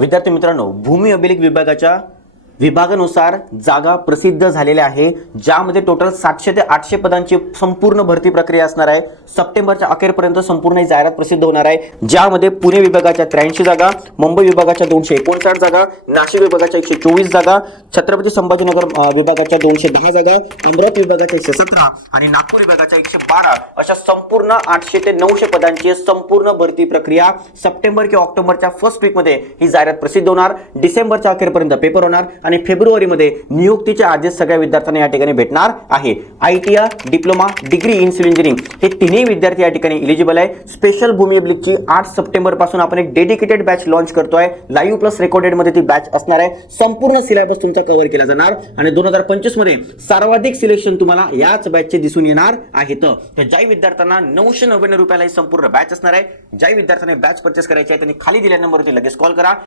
विद्यार्थी मित्रांनो भूमी अभिलेख विभागाच्या विभागानुसार जागा प्रसिद्ध झालेल्या आहे ज्यामध्ये टोटल सातशे ते आठशे पदांची संपूर्ण भरती प्रक्रिया असणार आहे. सप्टेंबरच्या अखेरपर्यंत संपूर्ण ही जाहिरात प्रसिद्ध होणार आहे ज्यामध्ये पुणे विभागाच्या त्र्याऐंशी जागा मुंबई विभागाच्या दोनशे एकोणसाठ जागा नाशिक विभागाच्या एकशे चोवीस जागा छत्रपती संभाजीनगर विभागाच्या दोनशे दहा जागा अमरावती विभागाच्या एकशे सतरा आणि नागपूर विभागाच्या एकशे बारा अशा संपूर्ण आठशे ते नऊशे पदांची संपूर्ण भरती प्रक्रिया सप्टेंबर किंवा ऑक्टोबरच्या फर्स्ट वीकमध्ये ही जाहिरात प्रसिद्ध होणार. डिसेंबरच्या अखेरपर्यंत पेपर होणार आणि फेब्रुवारीमध्ये नियुक्तीचे आदेश सगळ्या विद्यार्थ्यांना या ठिकाणी भेटणार आहे. I T I diploma degree in civil engineering हे तिन्ही विद्यार्थी या ठिकाणी इलिजिबल आहे. स्पेशल भूमी अभिलेखची आठ सप्टेंबरपासून आपण एक डेडिकेटेड बॅच लॉन्च आहे लाईव्ह प्लस रेकॉर्डेडमध्ये ती बॅच असणार आहे. संपूर्ण सिलेबस तुमचा कव्हर केला जाणार. आणि दोन हजार पंचवीसमध्ये सर्वाधिक सिलेक्शन तुम्हाला याच बॅचचे दिसून येणार आहेत. तर ज्या विद्यार्थ्यांना नऊशे नव्याण्णव रुपयाला ही संपूर्ण बॅच असणार आहे ज्या विद्यार्थ्यांना बॅच परचेस करायची आहे त्यांनी खाली दिल्या नंबरवरती लगेच कॉल करा.